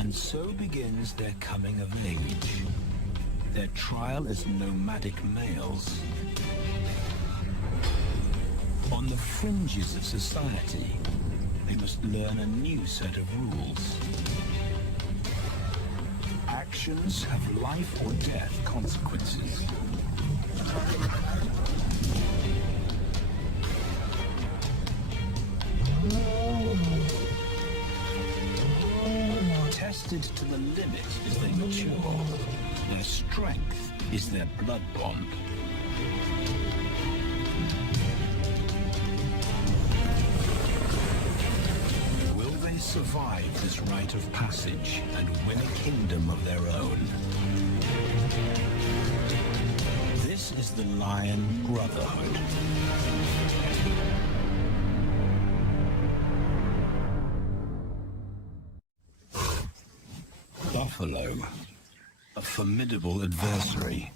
And so begins their coming of age. Their trial as nomadic males. On the fringes of society, they must learn a new set of rules. Actions have life or death consequences. Tested to the limit as they mature. Their strength is their blood bond. Will they survive this rite of passage and win a kingdom of their own? This is the Lion Brotherhood. Buffalo, a formidable adversary.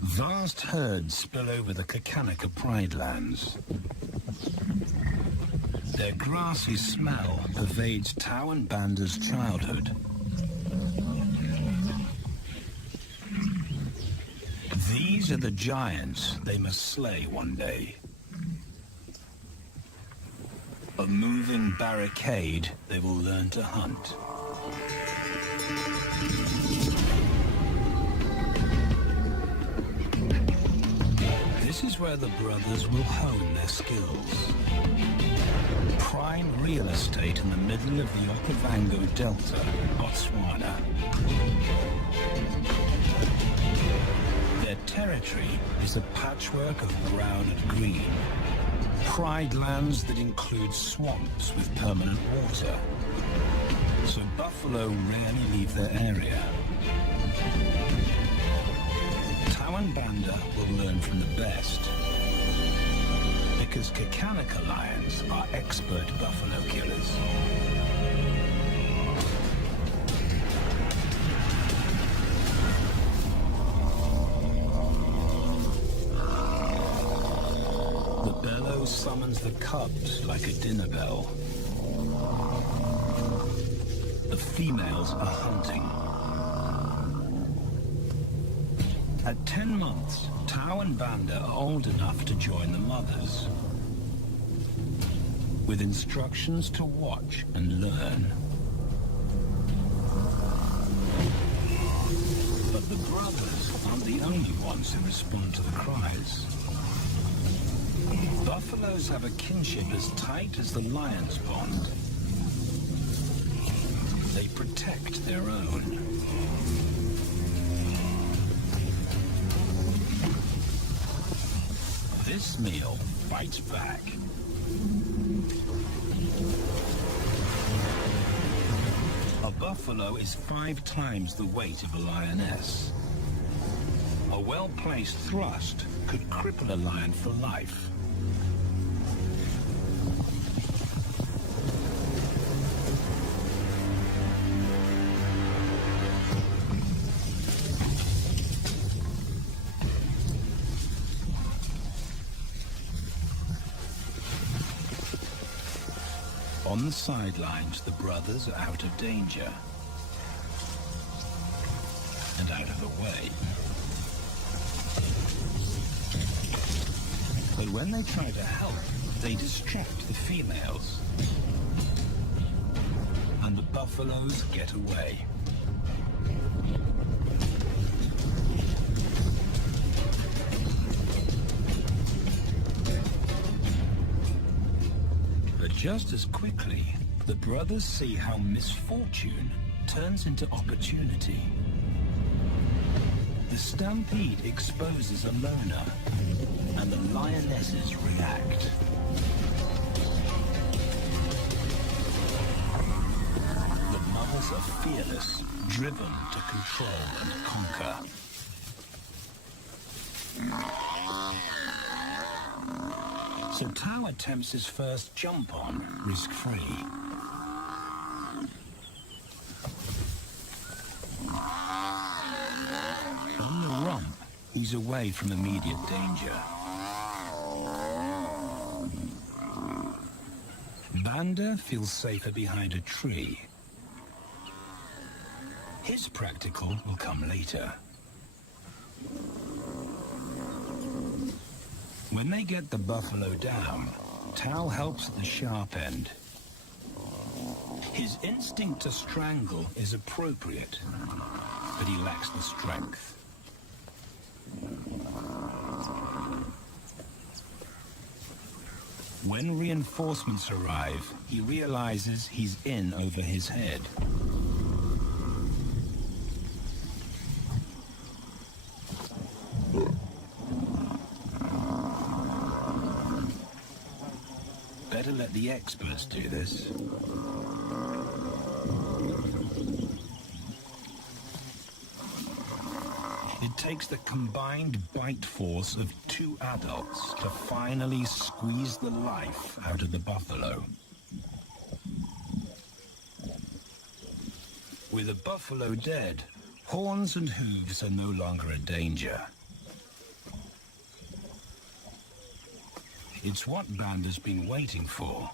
Vast herds spill over the Kakanaka Pride lands. Their grassy smell pervades Tawan Banda's childhood. These are the giants they must slay one day. A moving barricade they will learn to hunt. This is where the brothers will hone their skills. Prime real estate in the middle of the Okavango Delta, Botswana. Their territory is a patchwork of brown and green. Pride lands that include swamps with permanent water. So buffalo rarely leave their area. Tawan Banda will learn from the best. Because Kakanaka lions are expert buffalo killers. The bellow summons the cubs like a dinner bell. The females are hunting. At 10 months, Tawan Banda are old enough to join the mothers, with instructions to watch and learn. But the brothers aren't the only ones who respond to the cries. Buffaloes have a kinship as tight as the lions' bond. They protect their own. This meal fights back. A buffalo is 5 times the weight of a lioness. A well-placed thrust could cripple a lion for life. On the sidelines, the brothers are out of danger and out of the way. But when they try to help, they distract the females. And the buffaloes get away. Just as quickly, the brothers see how misfortune turns into opportunity. The stampede exposes a loner, and the lionesses react. The mothers are fearless, driven to control and conquer. So Tao attempts his first jump on, risk-free. On the rump, he's away from immediate danger. Banda feels safer behind a tree, His practical will come later. When they get the buffalo down, Tal helps at the sharp end. His instinct to strangle is appropriate, but he lacks the strength. When reinforcements arrive, he realizes he's in over his head. Better let the experts do this. It takes the combined bite force of 2 adults to finally squeeze the life out of the buffalo. With the buffalo dead, horns and hooves are no longer a danger. It's what Banda's been waiting for.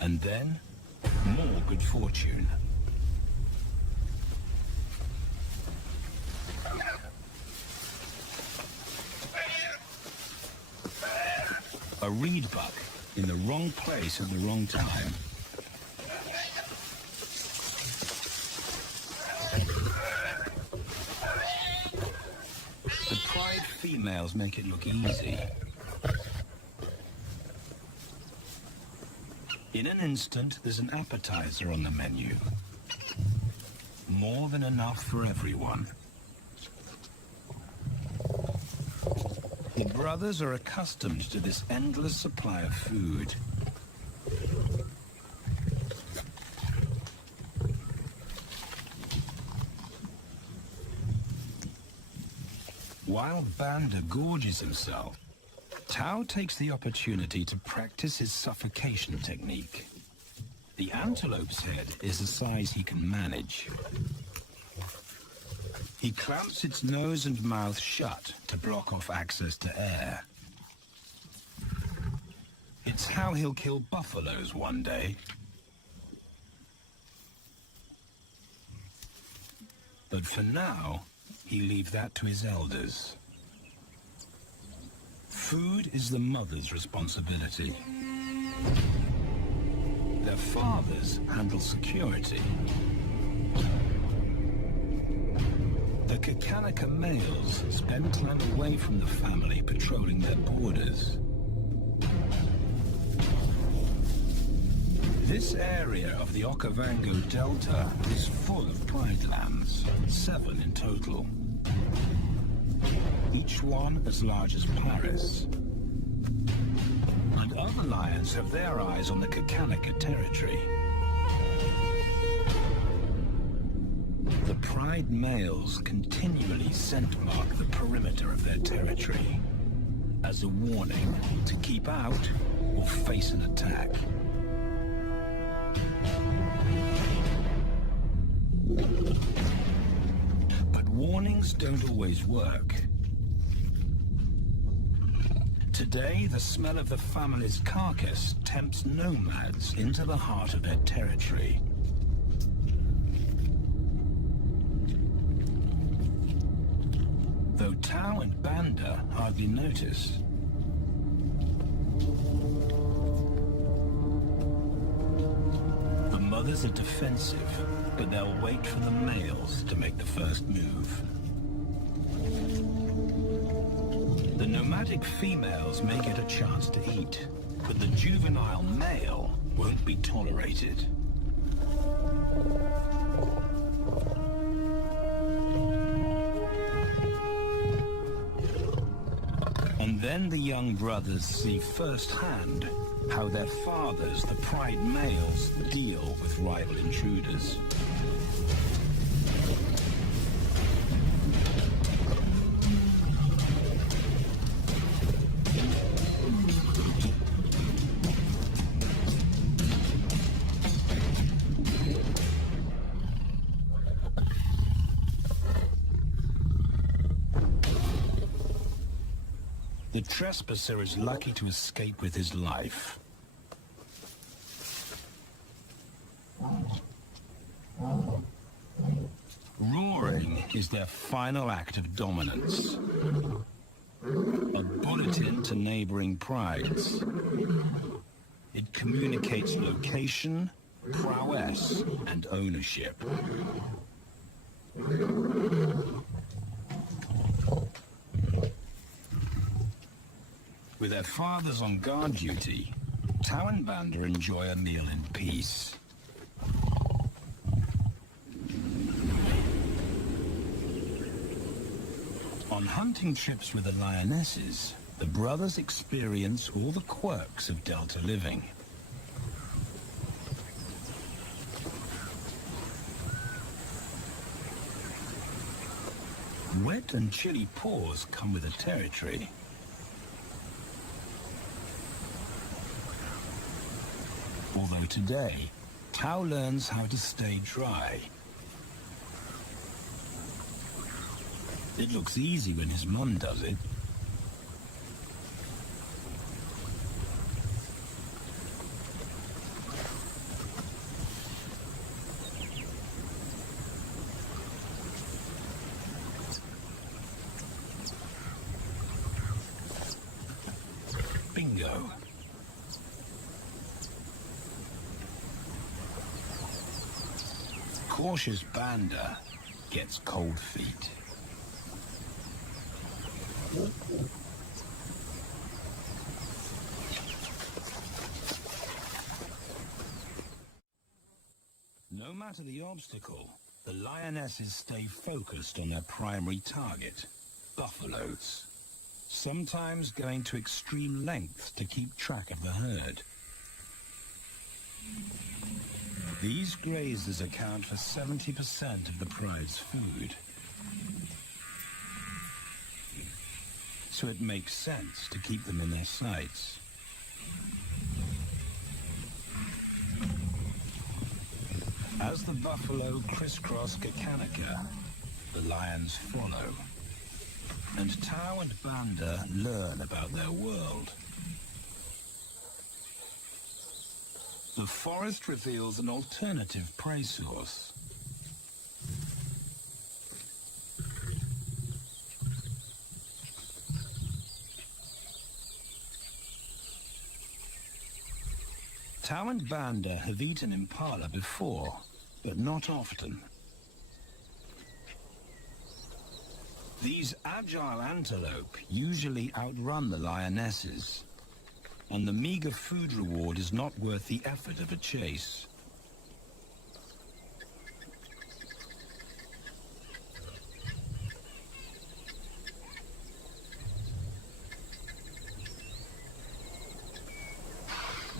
And then, more good fortune. A reed buck in the wrong place at the wrong time. The pride females make it look easy. In an instant, there's an appetizer on the menu. More than enough for everyone. The brothers are accustomed to this endless supply of food. While Banda gorges himself, Tao takes the opportunity to practice his suffocation technique. The antelope's head is a size he can manage. He clamps its nose and mouth shut to block off access to air. It's how he'll kill buffaloes one day. But for now, he leaves that to his elders. Food is the mother's responsibility. Their fathers handle security. The Kakanika males spend time away from the family patrolling their borders. This area of the Okavango Delta is full of pride lands, 7 in total. Each one as large as Paris. And other lions have their eyes on the Kakanika territory. The pride males continually scent mark the perimeter of their territory as a warning to keep out or face an attack. But warnings don't always work. Today, the smell of the family's carcass tempts nomads into the heart of their territory. Though Tao and Banda hardly notice. The mothers are defensive, but they'll wait for the males to make the first move. The nomadic females may get a chance to eat, but the juvenile male won't be tolerated. And then the young brothers see firsthand how their fathers, the pride males, deal with rival intruders. The trespasser is lucky to escape with his life. Roaring is their final act of dominance. A bulletin to neighboring prides. It communicates location, prowess, and ownership. With their fathers on guard duty, Tau and Banda enjoy a meal in peace. On hunting trips with the lionesses, the brothers experience all the quirks of Delta living. Wet and chilly paws come with the territory. Although today, Tau learns how to stay dry. It looks easy when his mum does it. Bingo. Cautious Banda gets cold feet. No matter the obstacle, the lionesses stay focused on their primary target, buffaloes, sometimes going to extreme lengths to keep track of the herd. These grazers account for 70% of the pride's food. So it makes sense to keep them in their sights. As the buffalo crisscross Kakanika, the lions follow. And Tau and Banda learn about their world. The forest reveals an alternative prey source. Tau and Banda have eaten impala before, but not often. These agile antelope usually outrun the lionesses, and the meager food reward is not worth the effort of a chase.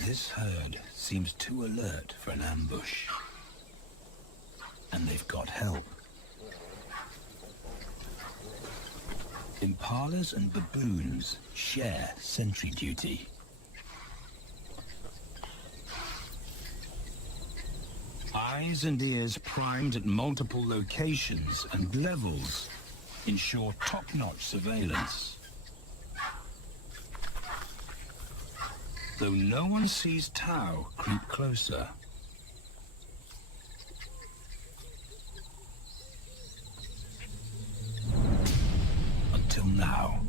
This herd seems too alert for an ambush, and they've got help. Impalas and baboons share sentry duty. Eyes and ears primed at multiple locations and levels ensure top-notch surveillance. Though no one sees Tau creep closer. Until now.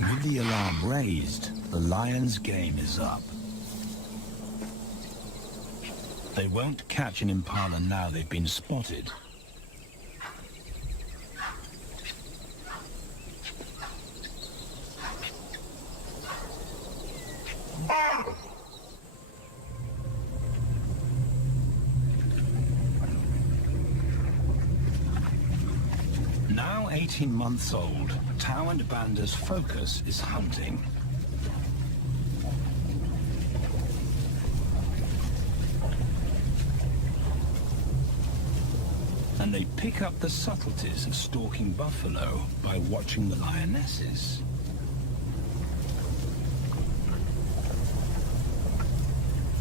With the alarm raised, the lion's game is up. They won't catch an impala now they've been spotted. Now 18 months old, Tau and Banda's focus is hunting. And they pick up the subtleties of stalking buffalo by watching the lionesses.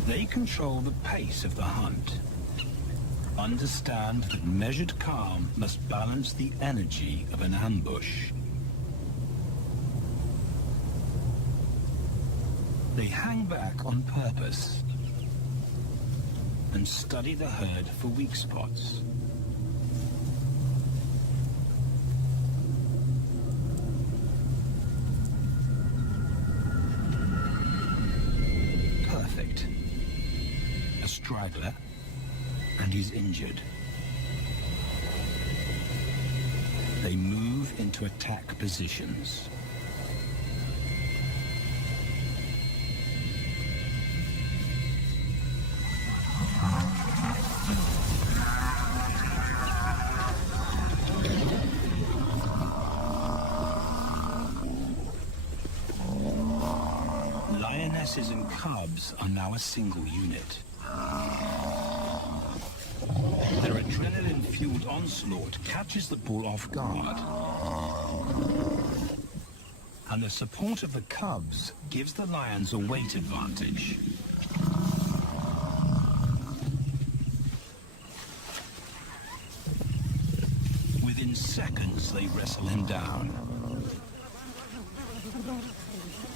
They control the pace of the hunt. Understand that measured calm must balance the energy of an ambush. They hang back on purpose and study the herd for weak spots. Perfect. A straggler, and he's injured. They move into attack positions. Lionesses and cubs are now a single unit. Their adrenaline-fueled onslaught catches the bull off guard. And the support of the cubs gives the lions a weight advantage. Within seconds, they wrestle him down.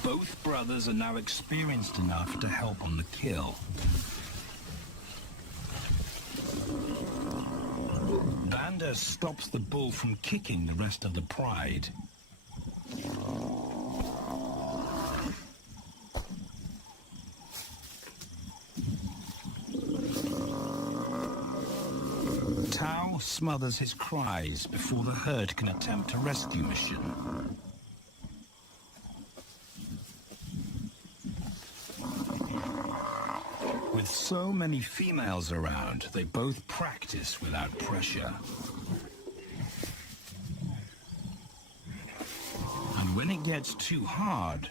Both brothers are now experienced enough to help on the kill. Banda stops the bull from kicking the rest of the pride. Tao smothers his cries before the herd can attempt a rescue mission. With so many females around, they both practice without pressure. And when it gets too hard,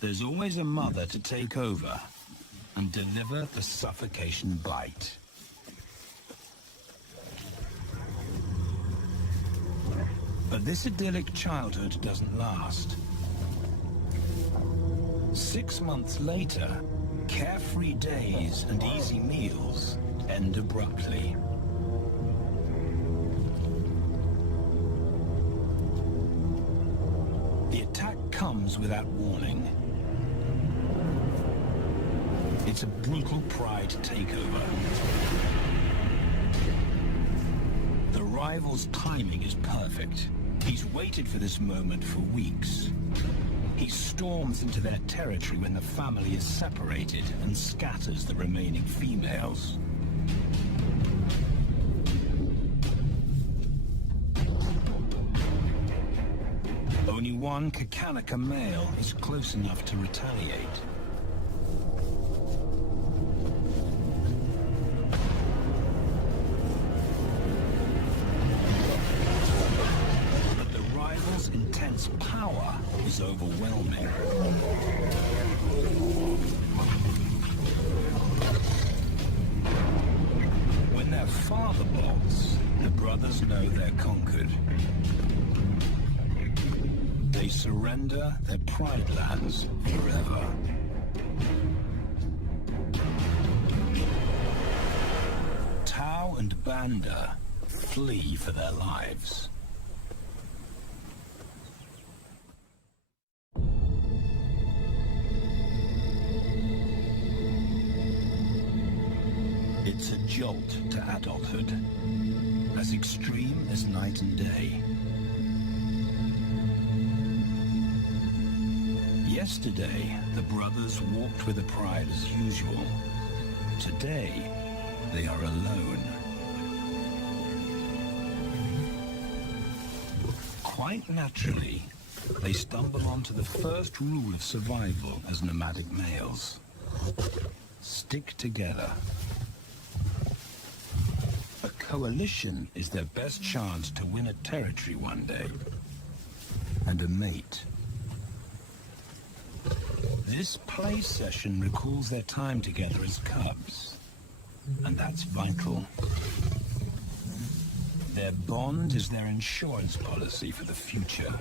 there's always a mother to take over and deliver the suffocation bite. But this idyllic childhood doesn't last. 6 months later, carefree days and easy meals end abruptly. The attack comes without warning. It's a brutal pride takeover. The rival's timing is perfect. He's waited for this moment for weeks. He storms into their territory when the family is separated and scatters the remaining females. Only one Kakalaka male is close enough to retaliate. But the rival's intense power is overwhelming. When their father bolts, the brothers know they're conquered. They surrender their pride lands forever. Tao and Banda flee for their lives. It's a jolt to adulthood, as extreme as night and day. Yesterday, the brothers walked with the pride as usual. Today, they are alone. Quite naturally, they stumble onto the first rule of survival as nomadic males. Stick together. A coalition is their best chance to win a territory one day, and a mate. This play session recalls their time together as cubs, and that's vital. Their bond is their insurance policy for the future.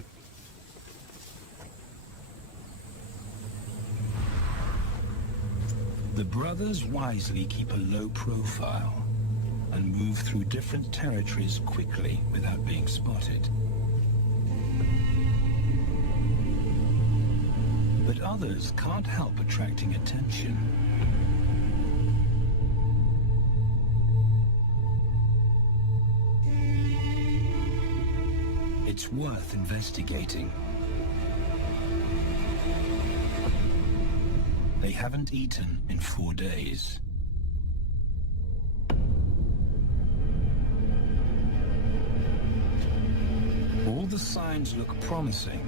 The brothers wisely keep a low profile and move through different territories quickly without being spotted. But others can't help attracting attention. It's worth investigating. They haven't eaten in 4 days. All the signs look promising.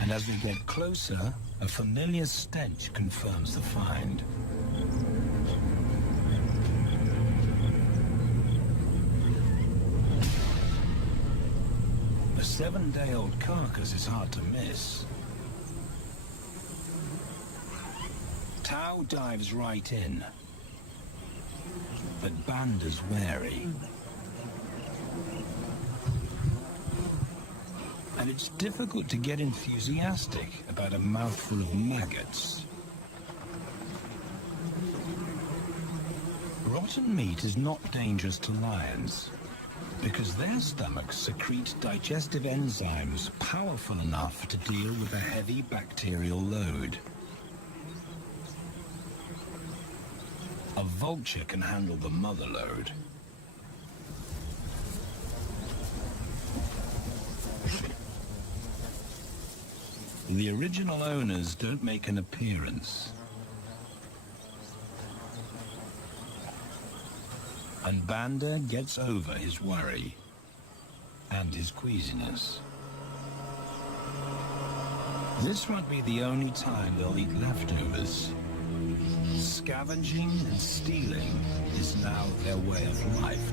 And as we get closer, a familiar stench confirms the find. A 7-day-old carcass is hard to miss. Tao dives right in, but Banda's wary. And it's difficult to get enthusiastic about a mouthful of maggots. Rotten meat is not dangerous to lions, because their stomachs secrete digestive enzymes powerful enough to deal with a heavy bacterial load. A vulture can handle the mother load. The original owners don't make an appearance. And Banda gets over his worry and his queasiness. This won't be the only time they'll eat leftovers. Scavenging and stealing is now their way of life.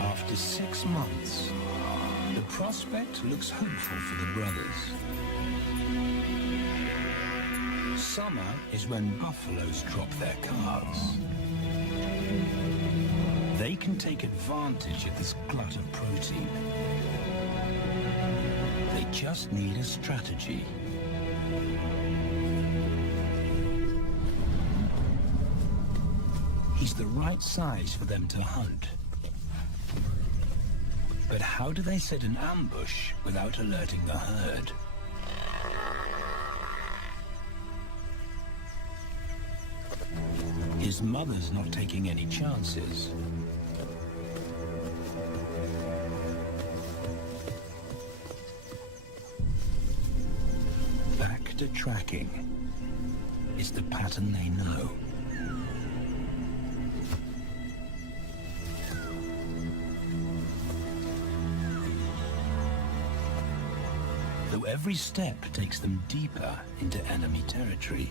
After 6 months, the prospect looks hopeful for the brothers. Summer is when buffaloes drop their calves. They can take advantage of this glut of protein. They just need a strategy. He's the right size for them to hunt. But how do they set an ambush without alerting the herd? His mother's not taking any chances. Back to tracking is the pattern they know. Though every step takes them deeper into enemy territory.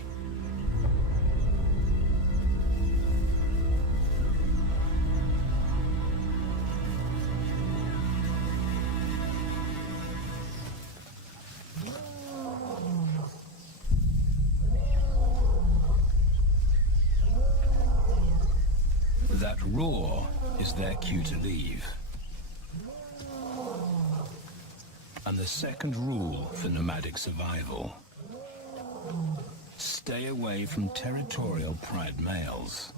That roar is their cue to leave. And the second rule for nomadic survival: stay away from territorial pride males.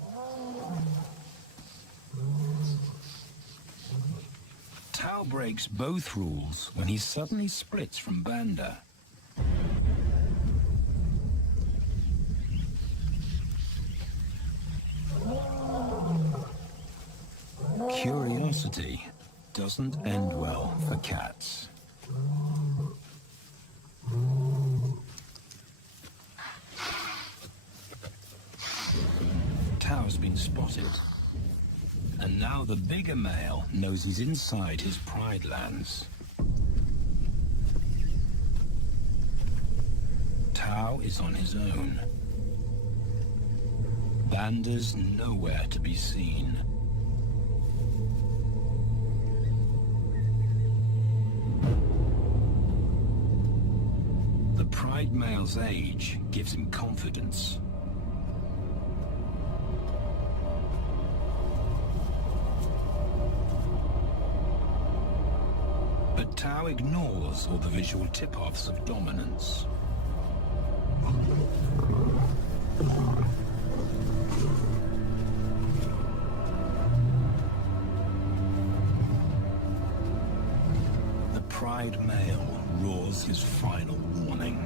Tao breaks both rules when he suddenly splits from Banda. Curiosity doesn't end well for cats. Tao's been spotted, and now the bigger male knows he's inside his pride lands. Tao is on his own. Banda's nowhere to be seen. Pride Male's age gives him confidence. But Tau ignores all the visual tip-offs of dominance. The Pride Male roars his final warning.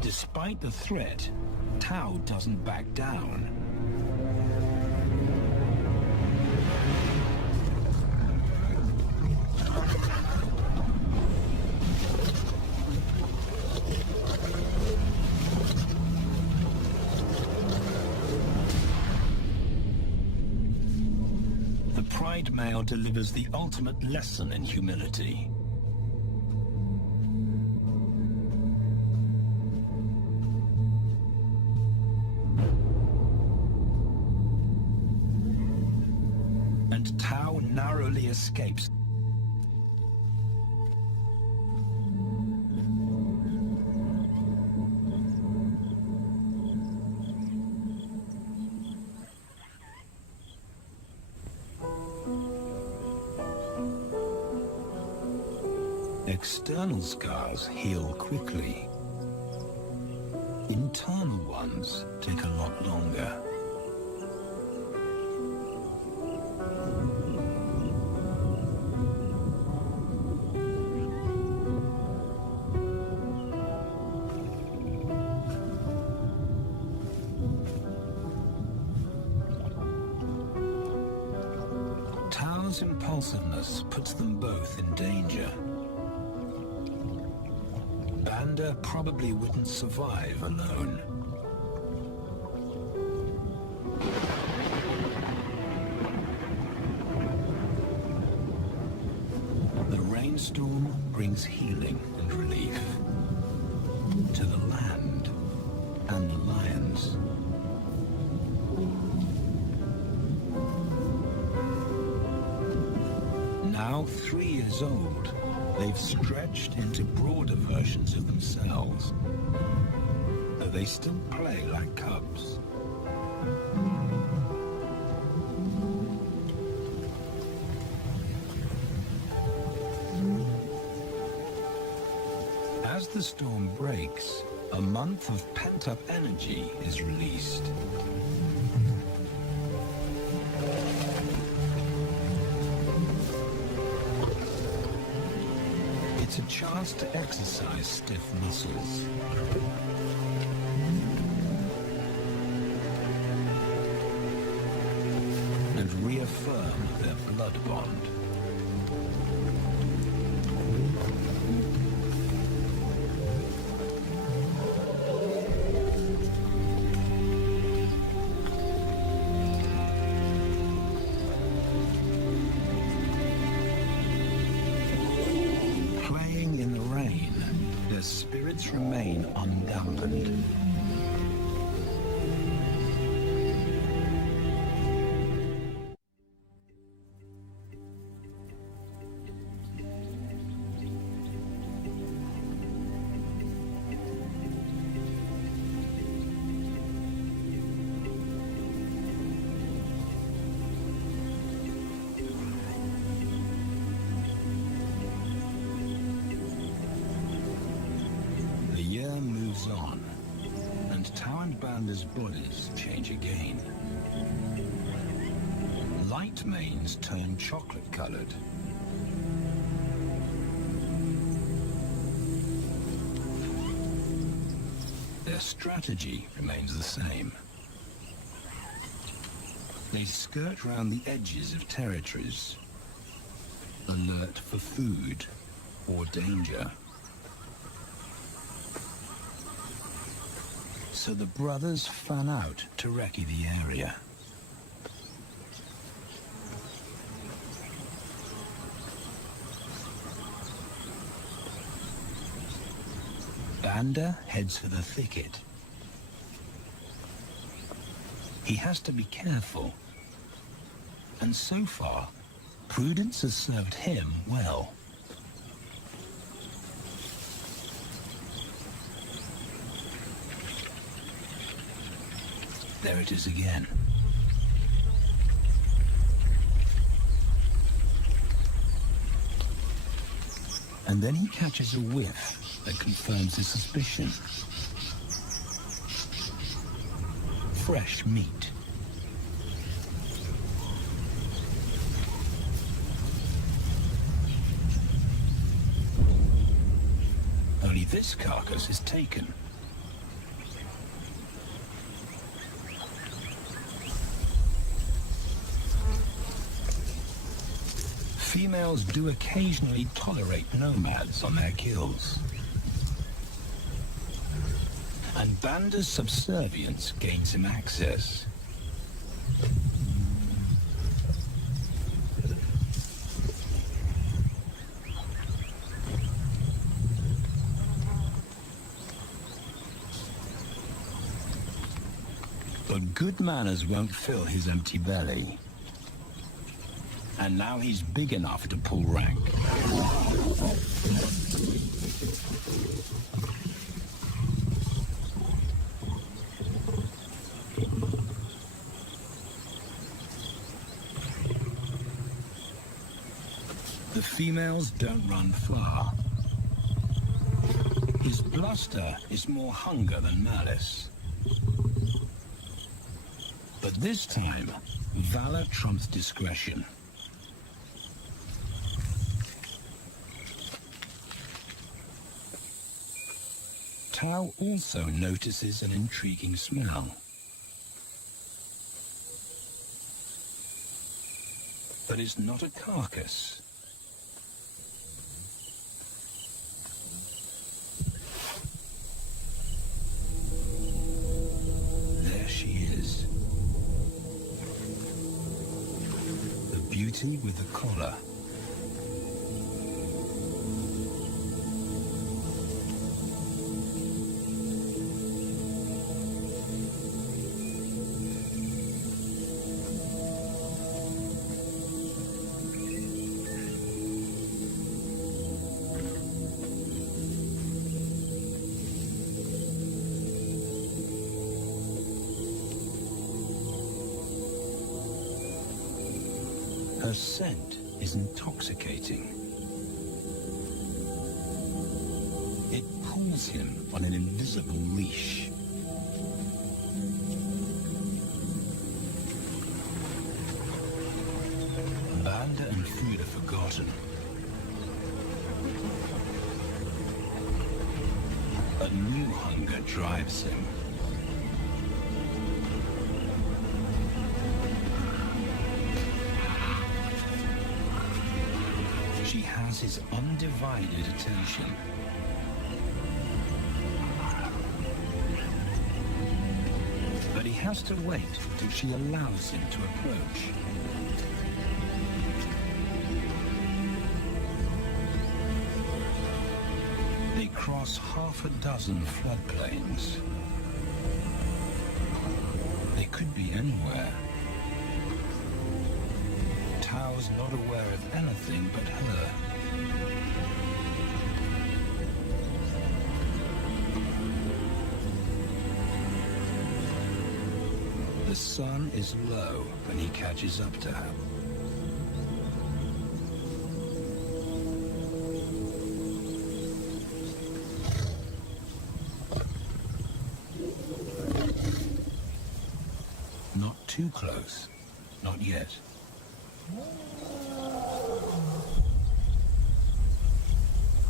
Despite the threat, Tau doesn't back down. The Pride Male delivers the ultimate lesson in humility. And Tau narrowly escapes. External scars heal quickly. Internal ones take a lot longer. Tau's impulsiveness puts them both in danger. Banda probably wouldn't survive alone. The rainstorm brings healing and relief to the land and the lions. Now 3 years old, they've stretched into broader versions of themselves, though they still play like cubs. As the storm breaks, a month of pent-up energy is released. It's a chance to exercise stiff muscles. And reaffirm their blood bond. Spirits remain undampened. Moves on, and Tau and Banda's bodies change again. Light manes turn chocolate-colored. Their strategy remains the same. They skirt round the edges of territories, alert for food or danger. So the brothers fan out to recce the area. Banda heads for the thicket. He has to be careful. And so far, prudence has served him well. There it is again. And then he catches a whiff that confirms his suspicion. Fresh meat. Only this carcass is taken. Females do occasionally tolerate nomads on their kills. And Banda's subservience gains him access. But good manners won't fill his empty belly. And now he's big enough to pull rank. The females don't run far. His bluster is more hunger than malice. But this time, valor trumps discretion. Tao also notices an intriguing smell. But it's not a carcass. There she is. The beauty with the collar. Her scent is intoxicating. It pulls him on an invisible leash. Banda and food are forgotten. A new hunger drives him. She has his undivided attention. But he has to wait till she allows him to approach. They cross half a dozen floodplains. They could be anywhere. Tao's not aware of anything but her. The sun is low when he catches up to her. Not too close, not yet.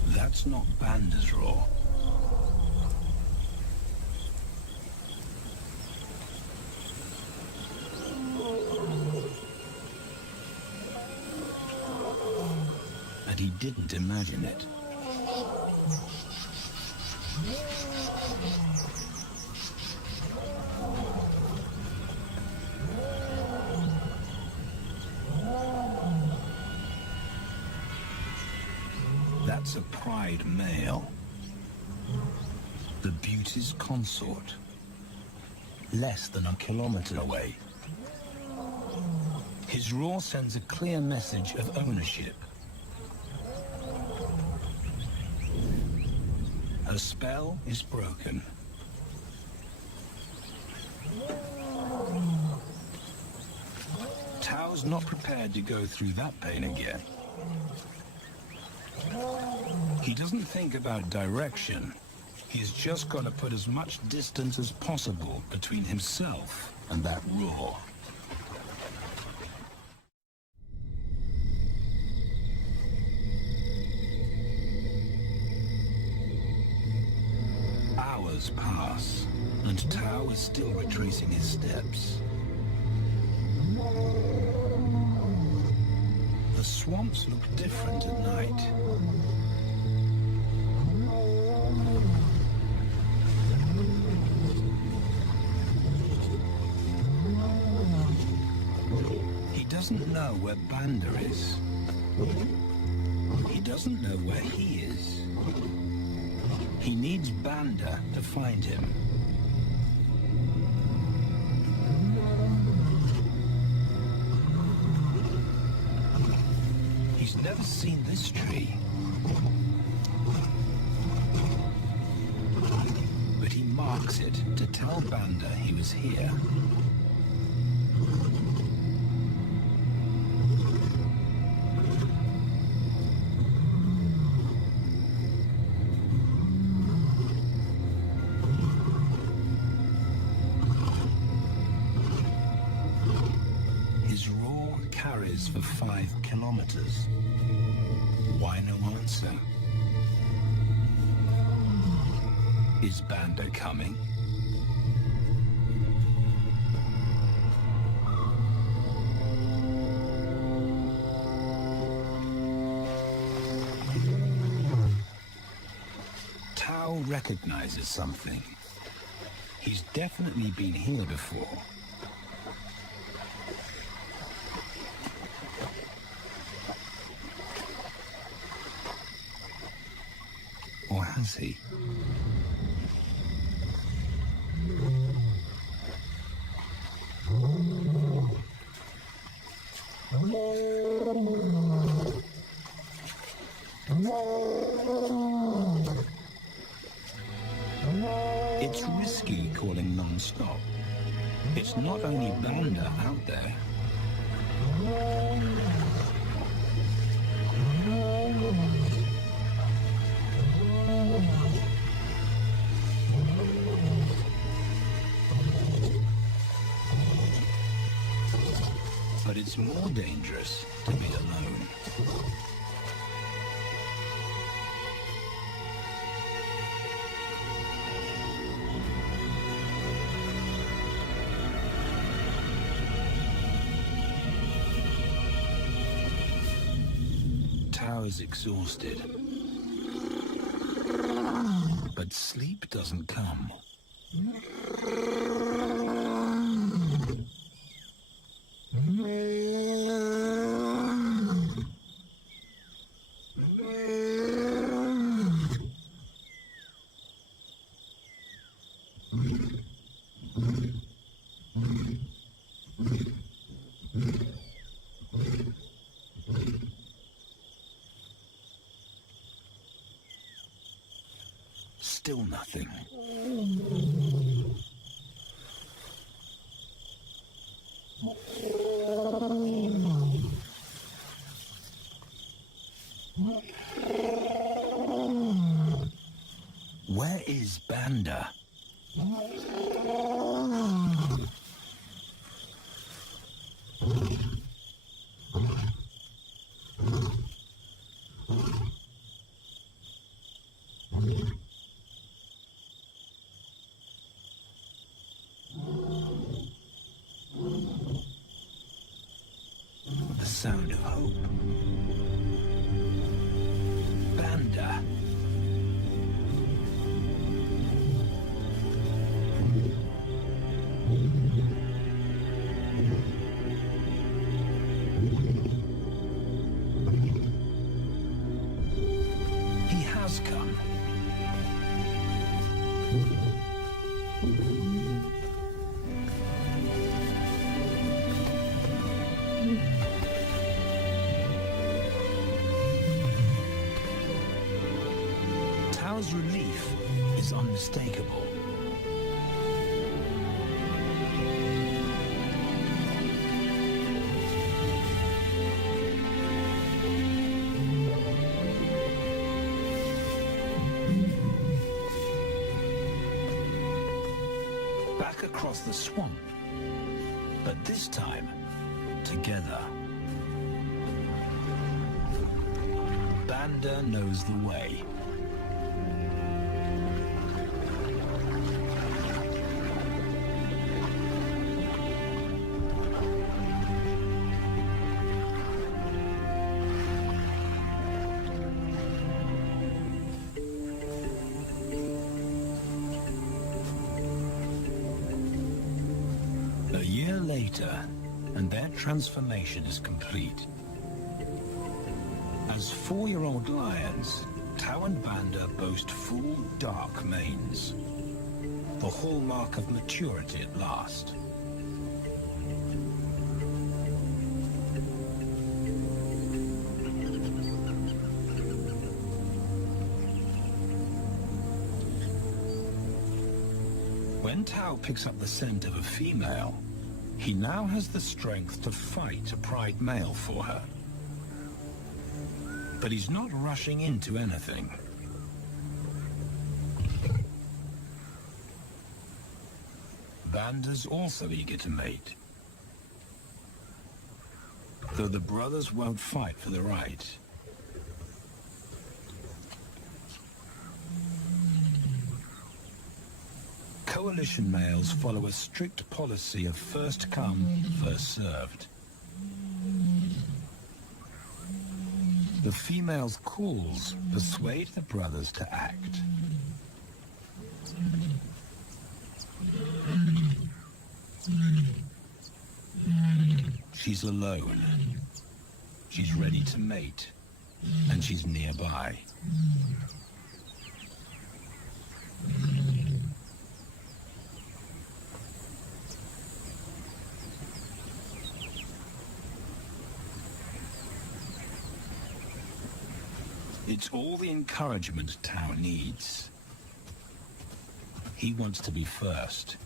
That's not Banda's roar. And he didn't imagine it. That's a pride male. The beauty's consort. Less than a kilometer away. His roar sends a clear message of ownership. Her spell is broken. Tao's not prepared to go through that pain again. He doesn't think about direction. He's just got to put as much distance as possible between himself and that roar. Hours pass, and Tao is still retracing his steps. The swamps look different at night. He doesn't know where Banda is. He doesn't know where he is. He needs Banda to find him. He's never seen this tree. But he marks it to tell Banda he was here. His roar carries for 5 kilometers. Why no answer? Is Banda coming? Tao recognizes something. He's definitely been here before. Or has he? It's risky calling non-stop. It's not only Banda out there. But it's more dangerous to be alone. Tao is exhausted, but sleep doesn't come. Still nothing. Where is Banda? The sound of hope. Banda. He has come. Tao's relief is unmistakable. back across the swamp, but this time together. Banda knows the way. A year later, and their transformation is complete. As 4-year-old lions, Tau and Banda boast full, dark manes, the hallmark of maturity at last. When Tau picks up the scent of a female, he now has the strength to fight a pride male for her. But he's not rushing into anything. Banda's also eager to mate, though the brothers won't fight for the right. Coalition males follow a strict policy of first come, first served. The female's calls persuade the brothers to act. She's alone. She's ready to mate, and she's nearby. It's all the encouragement Tau needs. He wants to be first.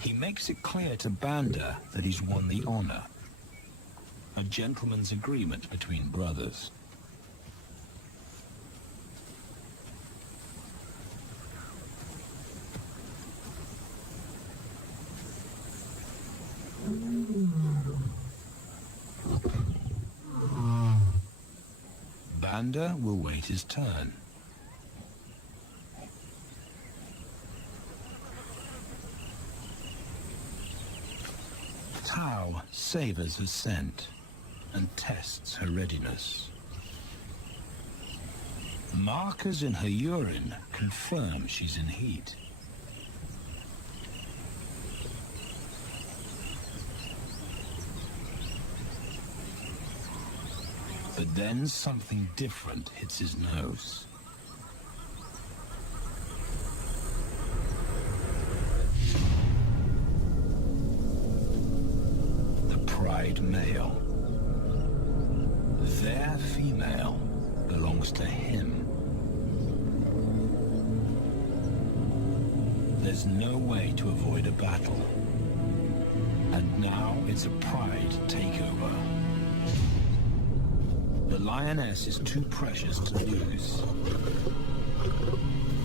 He makes it clear to Banda that he's won the honor. A gentleman's agreement between brothers. Banda will wait his turn. Tau savors her scent and tests her readiness. Markers in her urine confirm she's in heat. But then something different hits his nose. The pride male. Their female belongs to him. There's no way to avoid a battle. And now it's a pride takeover. The lioness is too precious to lose.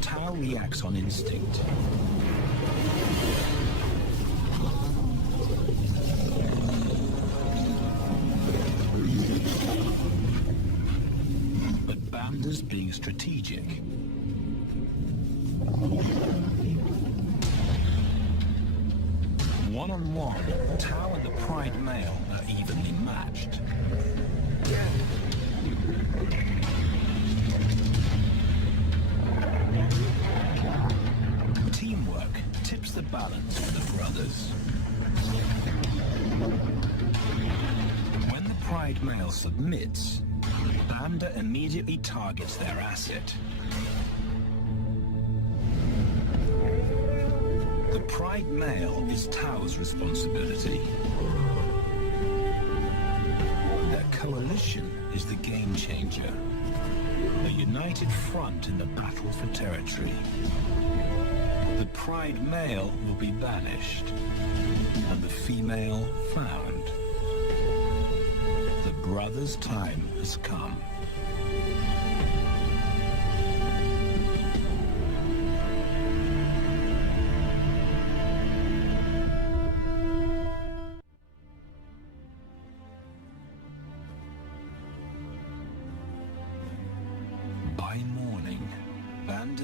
Tau reacts on instinct. But Banda's being strategic. One-on-one, Tau and the pride male are evenly matched. Teamwork tips the balance for the brothers. When the pride male submits, Banda immediately targets their asset. The pride male is Tau's responsibility. Their coalition is the game changer. A united front in the battle for territory. The pride male will be banished, and the female found. The brothers' time has come.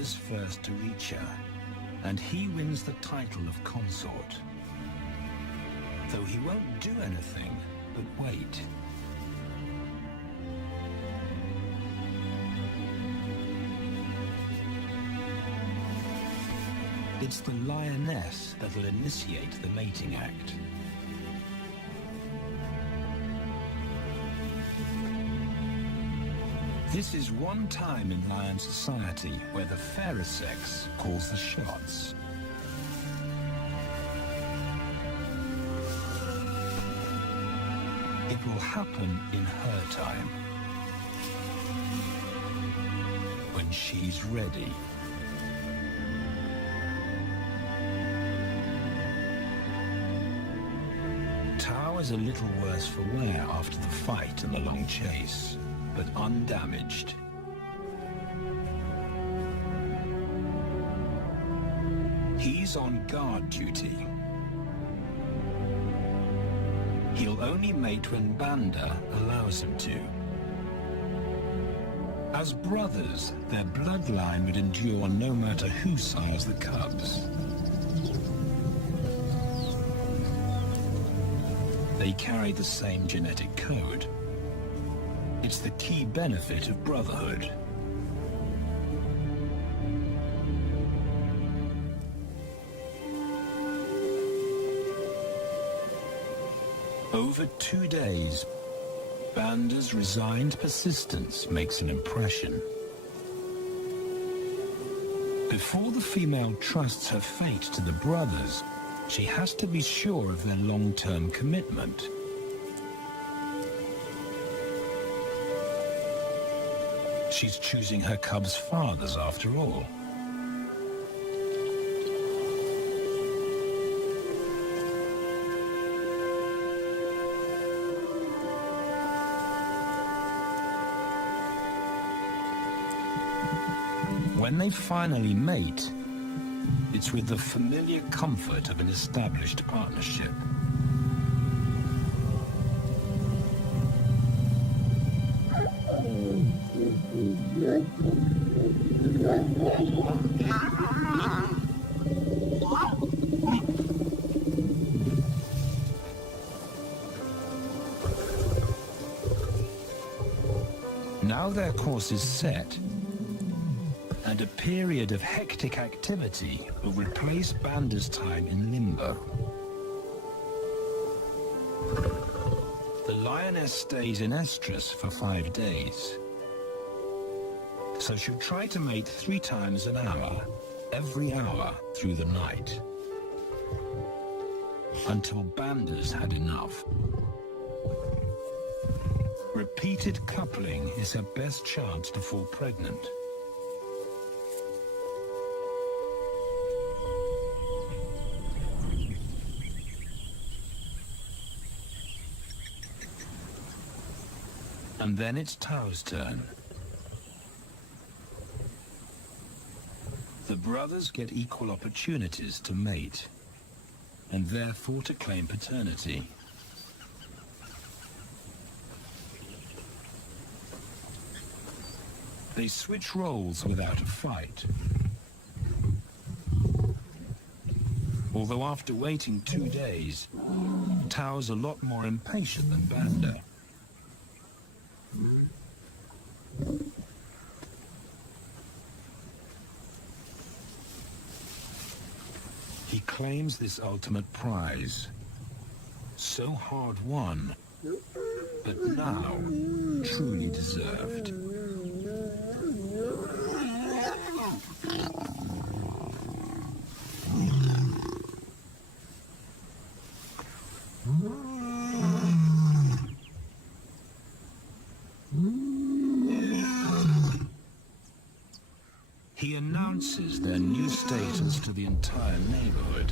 Banda's first to reach her, and he wins the title of consort. Though he won't do anything but wait. It's the lioness that'll initiate the mating act. This is one time in lion society where the fairer sex calls the shots. It will happen in her time, when she's ready. Tao is a little worse for wear after the fight and the long chase, but undamaged. He's on guard duty. He'll only mate when Banda allows him to. As brothers, their bloodline would endure no matter who sires the cubs. They carry the same genetic code. It's the key benefit of Brotherhood. Over 2 days, Banda's resigned persistence makes an impression. Before the female trusts her fate to the brothers, she has to be sure of their long-term commitment. She's choosing her cubs' fathers after all. When they finally mate, it's with the familiar comfort of an established partnership. Now their course is set, and a period of hectic activity will replace Banda's time in limbo. The lioness stays in estrus for 5 days, so she'll try to mate 3 times an hour, every hour through the night, until Banda's had enough. Repeated coupling is her best chance to fall pregnant. And then it's Tao's turn. The brothers get equal opportunities to mate, and therefore to claim paternity. They switch roles without a fight. Although after waiting 2 days, Tao's a lot more impatient than Banda. He claims this ultimate prize, so hard won, but now truly deserved. He announces their new status to the entire neighborhood.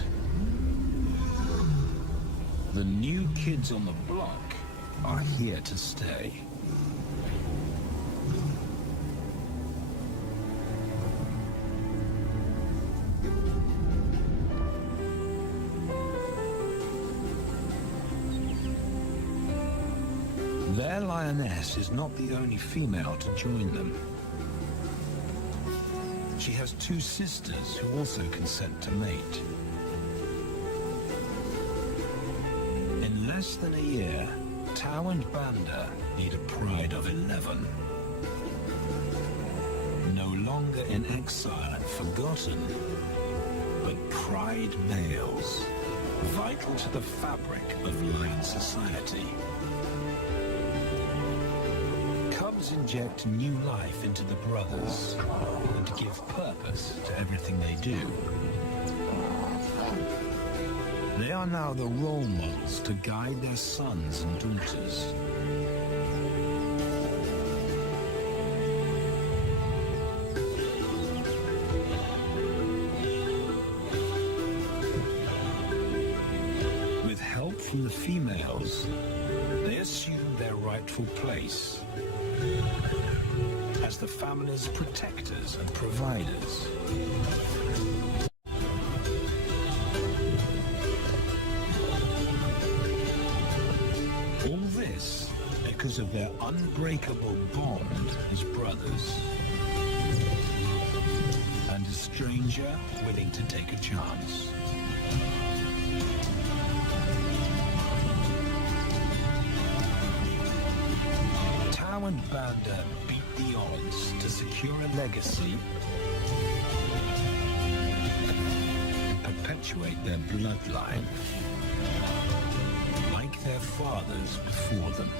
The new kids on the block are here to stay. Their lioness is not the only female to join them. She has two sisters who also consent to mate. In less than a year, Tau and Banda need a pride of 11. No longer in exile and forgotten, but pride males, vital to the fabric of Lion society. Cubs inject new life into the brothers and give purpose to everything they do. They are now the role models to guide their sons and daughters. With help from the females, they assume their rightful place as the family's protectors and providers. All this because of their unbreakable bond as brothers. And a stranger willing to take a chance. Tau and Banda beat the odds to secure a legacy and perpetuate their bloodline like their fathers before them.